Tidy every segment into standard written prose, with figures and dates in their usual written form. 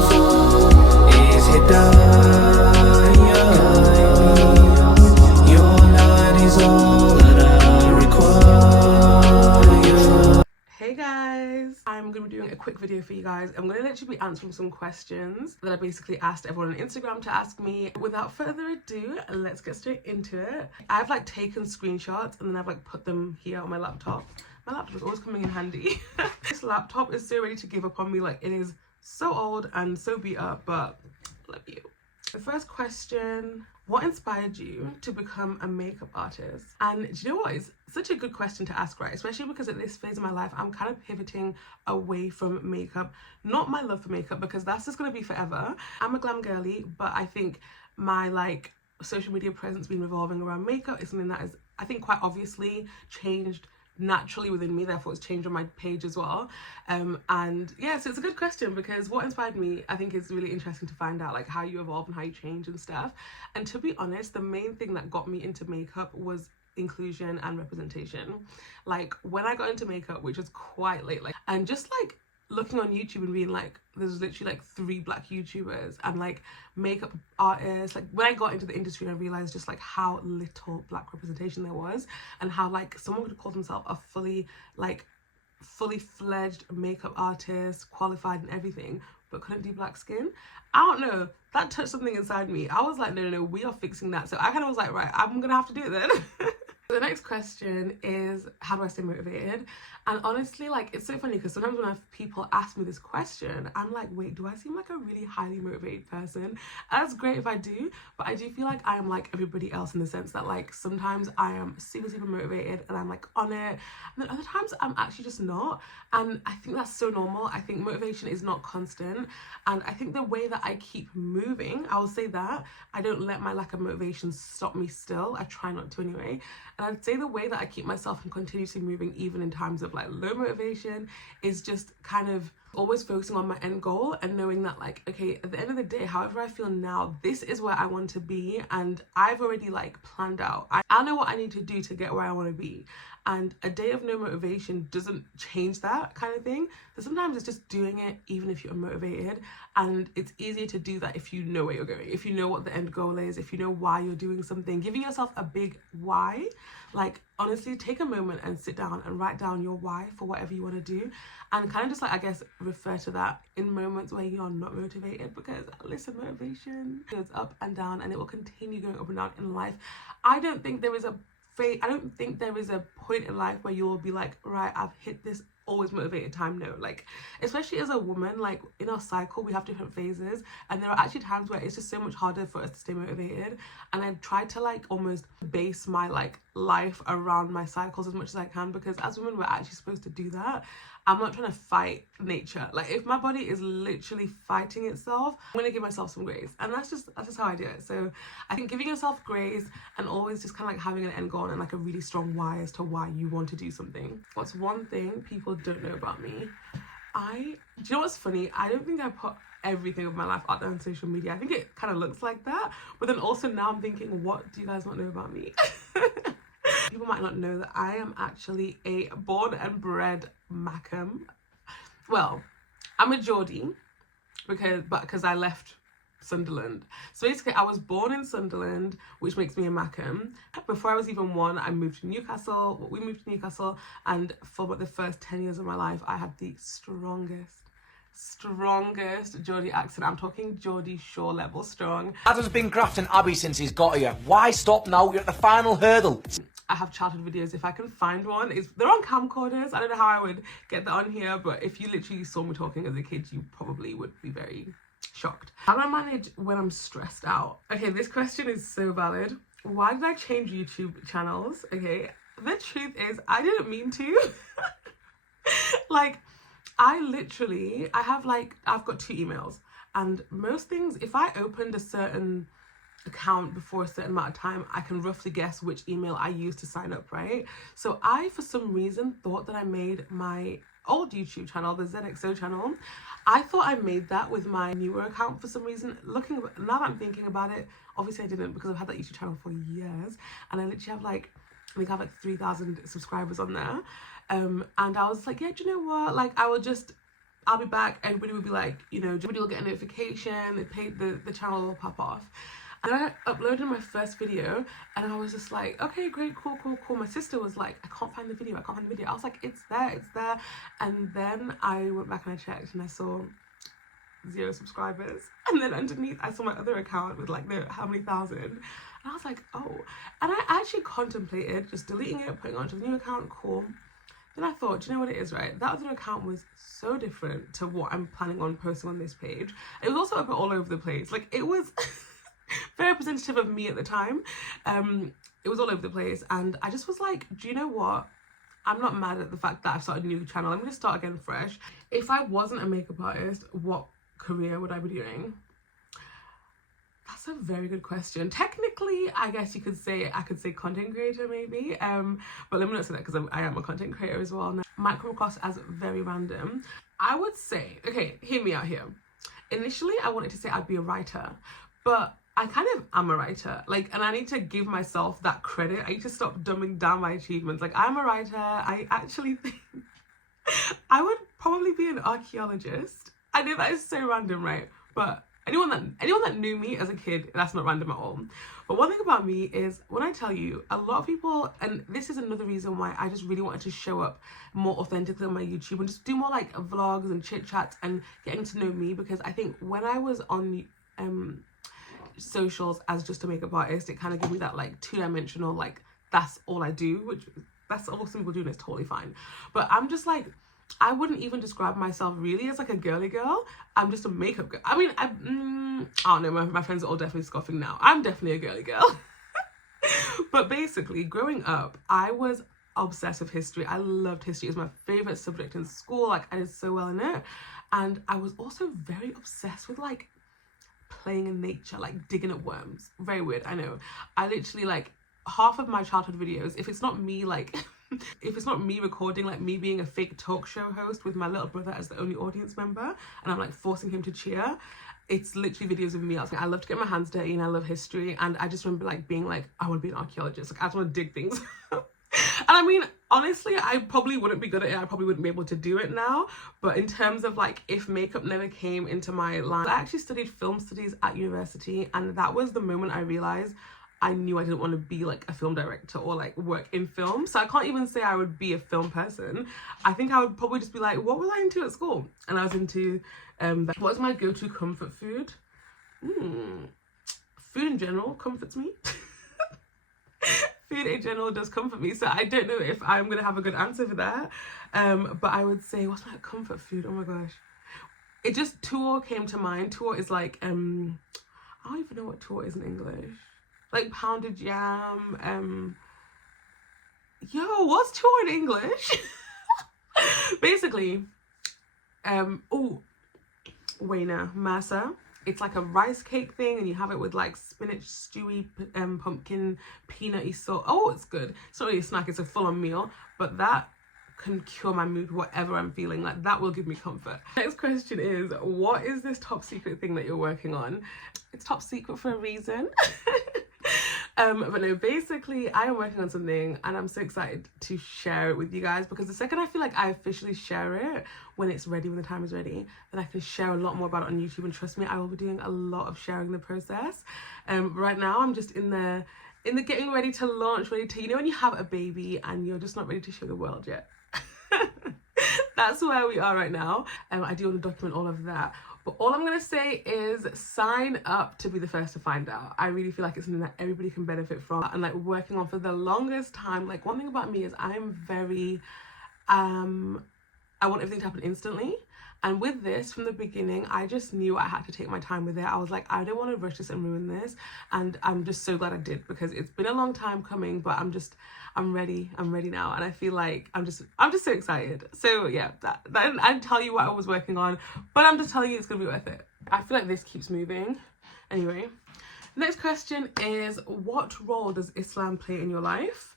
is Hidaya. Your light is all that I require. Hey guys, I'm going to be doing a quick video for you guys. I'm going to literally be answering some questions that I basically asked everyone on Instagram to ask me. Without further ado, let's get straight into it. I've like taken screenshots and then I've like put them here on my laptop. My laptop is always coming in handy. This laptop is so ready to give up on me. Like, it is so old and so beat up, but love you. The first question: what inspired you to become a makeup artist? And do you know what? It's such a good question to ask, right? Especially because at this phase of my life, I'm kind of pivoting away from makeup. Not my love for makeup, because that's just going to be forever. I'm a glam girly, but I think my like social media presence being revolving around makeup is something that is, I think, quite obviously changed naturally within me, therefore it's changed on my page as well. And yeah, so it's a good question, because what inspired me, I think, is really interesting to find out, like how you evolve and how you change and stuff. And to be honest, the main thing that got me into makeup was inclusion and representation. Like when I got into makeup, which was quite late, like, and just like looking on YouTube and being like, there's literally like 3 black YouTubers and like makeup artists. Like when I got into the industry, I realized just like how little black representation there was, and how like someone could call themselves a fully fledged makeup artist, qualified and everything, but couldn't do black skin. I don't know, that touched something inside me. I was like, no, we are fixing that. So I kind of was like, right, I'm gonna have to do it then. The next question is, how do I stay motivated? And honestly, like, it's so funny because sometimes when people ask me this question, I'm like, wait, do I seem like a really highly motivated person? And that's great if I do, but I do feel like I am like everybody else in the sense that like sometimes I am super motivated and I'm like on it, and then other times I'm actually just not. And I think that's so normal. I think motivation is not constant, and I think the way that I keep moving, I will say that I don't let my lack of motivation stop me still. I try not to anyway. And I'd say the way that I keep myself from continuously moving even in times of like low motivation is just kind of always focusing on my end goal and knowing that like, okay, at the end of the day, however I feel now, this is where I want to be, and I've already like planned out. I know what I need to do to get where I want to be, and a day of no motivation doesn't change that kind of thing. So sometimes it's just doing it even if you're unmotivated, and it's easier to do that if you know where you're going, if you know what the end goal is, if you know why you're doing something. Giving yourself a big why, like honestly take a moment and sit down and write down your why for whatever you want to do, and kind of just like, I guess, refer to that in moments where you're not motivated, because listen, motivation goes up and down and it will continue going up and down in life. I don't think there is a point in life where you'll be like, right, I've hit this always motivated time. No, like, especially as a woman, like in our cycle we have different phases, and there are actually times where it's just so much harder for us to stay motivated. And I've tried to like almost base my like life around my cycles as much as I can, because as women we're actually supposed to do that. I'm not trying to fight nature. Like if my body is literally fighting itself, I'm gonna give myself some grace, and that's just how I do it. So I think giving yourself grace and always just kind of like having an end goal and like a really strong why as to why you want to do something. What's one thing people don't know about me? Do you know what's funny? I don't think I put everything of my life out there on social media. I think it kind of looks like that, but then also now I'm thinking, what do you guys not know about me? People might not know that I am actually a born and bred Mackem. Well, I'm a Geordie because I left Sunderland. So basically I was born in Sunderland, which makes me a Mackem. Before I was even 1, I moved to Newcastle. We moved to Newcastle, and for about the first 10 years of my life I had the strongest Geordie accent. I'm talking Geordie Shore level strong. Adam's been grafting Abby since he's got here. Why stop now? You're at the final hurdle. I have childhood videos if I can find one. They're on camcorders. I don't know how I would get that on here, but if you literally saw me talking as a kid, you probably would be very shocked. How do I manage when I'm stressed out? Okay, this question is so valid. Why did I change YouTube channels? Okay, the truth is I didn't mean to. Like, I've got 2 emails, and most things, if I opened a certain account before a certain amount of time, I can roughly guess which email I used to sign up, right? So I, for some reason, thought that I made my old YouTube channel, the ZXO channel, I thought I made that with my newer account for some reason. Now that I'm thinking about it, obviously I didn't, because I've had that YouTube channel for years, and I literally have like, I think I have like 3,000 subscribers on there. And I was like, yeah, do you know what? Like, I'll be back, everybody will be like, you know, everybody will get a notification, the channel will pop off. And I uploaded my first video and I was just like, okay, great, cool. My sister was like, I can't find the video. I was like, it's there. And then I went back and I checked and I saw 0 subscribers. And then underneath I saw my other account with like how many thousand. And I was like, oh. And I actually contemplated just deleting it, putting it onto the new account, cool. Then I thought, do you know what it is, right? That other account was so different to what I'm planning on posting on this page. It was also a bit all over the place. Like, it was very representative of me at the time. It was all over the place. And I just was like, do you know what? I'm not mad at the fact that I've started a new channel. I'm going to start again fresh. If I wasn't a makeup artist, what career would I be doing? That's a very good question. Technically, I guess you could say, I could say content creator maybe, but let me not say that because I am a content creator as well. Now, might come across as very random. I would say, okay, hear me out here. Initially, I wanted to say I'd be a writer, but I kind of am a writer, like, and I need to give myself that credit. I need to stop dumbing down my achievements. Like, I'm a writer. I actually think I would probably be an archaeologist. I know that is so random, right? But anyone that knew me as a kid, that's not random at all. But one thing about me is, when I tell you, a lot of people, and this is another reason why I just really wanted to show up more authentically on my YouTube and just do more like vlogs and chit chats and getting to know me, because I think when I was on socials as just a makeup artist, it kind of gave me that like 2-dimensional, like that's all I do, which that's all some people do and it's totally fine. But I'm just like, I wouldn't even describe myself really as like a girly girl. I'm just a makeup girl. I mean, I don't know, my friends are all definitely scoffing now. I'm definitely a girly girl. But basically, growing up, I was obsessed with history. I loved history. It was my favorite subject in school. Like, I did so well in it. And I was also very obsessed with like playing in nature, like digging at worms. Very weird, I know. I literally, like, half of my childhood videos, if it's not me like if it's not me recording, like me being a fake talk show host with my little brother as the only audience member and I'm like forcing him to cheer, it's literally videos of me. I love to get my hands dirty and I love history, and I just remember like being like, I want to be an archaeologist, like I just want to dig things. And I mean, honestly, I probably wouldn't be good at it. I probably wouldn't be able to do it now. But in terms of like, if makeup never came into my life, I actually studied film studies at university, and that was the moment I realized I knew I didn't want to be like a film director or like work in film. So I can't even say I would be a film person. I think I would probably just be like, what was I into at school? And I was into, what was my go-to comfort food? Food in general comforts me. Food in general does comfort me, so I don't know if I'm gonna have a good answer for that. But I would say, what's my comfort food? Oh my gosh, it just tuor came to mind. Tuor is like I don't even know what tuor is in English. Like pounded yam. Yo, what's tuor in English? Basically, Wayna masa. It's like a rice cake thing, and you have it with like spinach, stewy, pumpkin, peanutty sauce. Oh, it's good. It's not really a snack, it's a full-on meal, but that can cure my mood, whatever I'm feeling. Like, that will give me comfort. Next question is, what is this top secret thing that you're working on? It's top secret for a reason. But no, basically I am working on something and I'm so excited to share it with you guys, because the second I feel like I officially share it, when it's ready, when the time is ready, then I can share a lot more about it on YouTube, and trust me, I will be doing a lot of sharing in the process. Right now I'm just in the getting ready to launch, ready to, you know, when you have a baby and you're just not ready to show the world yet. That's where we are right now. I do want to document all of that. But all I'm going to say is sign up to be the first to find out. I really feel like it's something that everybody can benefit from. And like working on for the longest time, like one thing about me is I'm very, I want everything to happen instantly. And with this, from the beginning, I just knew I had to take my time with it. I was like, I don't want to rush this and ruin this. And I'm just so glad I did, because it's been a long time coming, but I'm ready now. And I feel like I'm just so excited. So yeah, that I didn't tell you what I was working on, but I'm just telling you it's gonna be worth it. I feel like this keeps moving. Anyway, next question is, what role does Islam play in your life?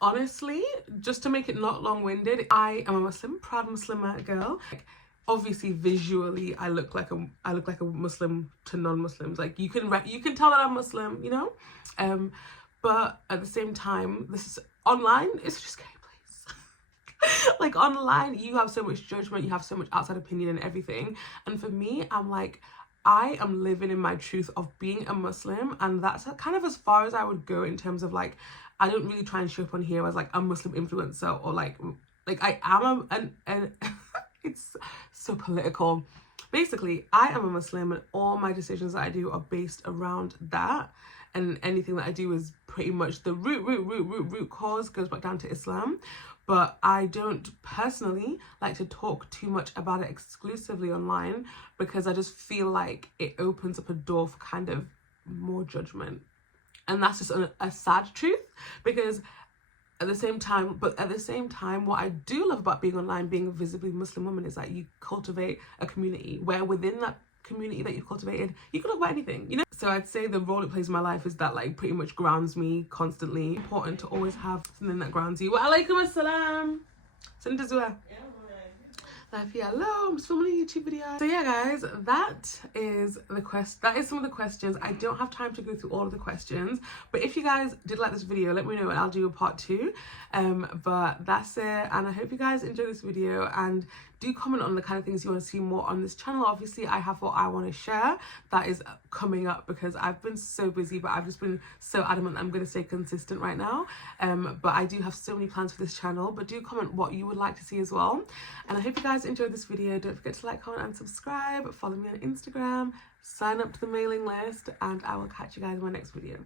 Honestly, just to make it not long-winded, I am a Muslim, proud Muslimah girl. Like, obviously visually I look like a Muslim to non-Muslims. Like, you can tell that I'm Muslim, you know. But at the same time, this is online, it's just a scary place. Like online, you have so much judgment, you have so much outside opinion and everything. And for me, I'm like, I am living in my truth of being a Muslim, and that's kind of as far as I would go in terms of like, I don't really try and show up on here as like a Muslim influencer or like I am and it's so political. Basically, I am a Muslim and all my decisions that I do are based around that, and anything that I do is pretty much the root cause goes back down to Islam. But I don't personally like to talk too much about it exclusively online, because I just feel like it opens up a door for kind of more judgment. And that's just a sad truth, because at the same time, what I do love about being online, being a visibly Muslim woman, is that you cultivate a community where within that community that you've cultivated, you can talk about anything, you know? So I'd say the role it plays in my life is that like pretty much grounds me constantly. Important to always have something that grounds you. Wa alaikum assalam. Hello, I'm just filming a YouTube video. So yeah guys, that is some of the questions. I don't have time to go through all of the questions, but if you guys did like this video, let me know and I'll do a part 2. But that's it, and I hope you guys enjoy this video, and do comment on the kind of things you want to see more on this channel. Obviously I have what I want to share that is coming up, because I've been so busy, but I've just been so adamant that I'm going to stay consistent right now. But I do have so many plans for this channel, but do comment what you would like to see as well. And I hope you guys enjoyed this video. Don't forget to like, comment and subscribe. Follow me on Instagram, sign up to the mailing list, and I will catch you guys in my next video.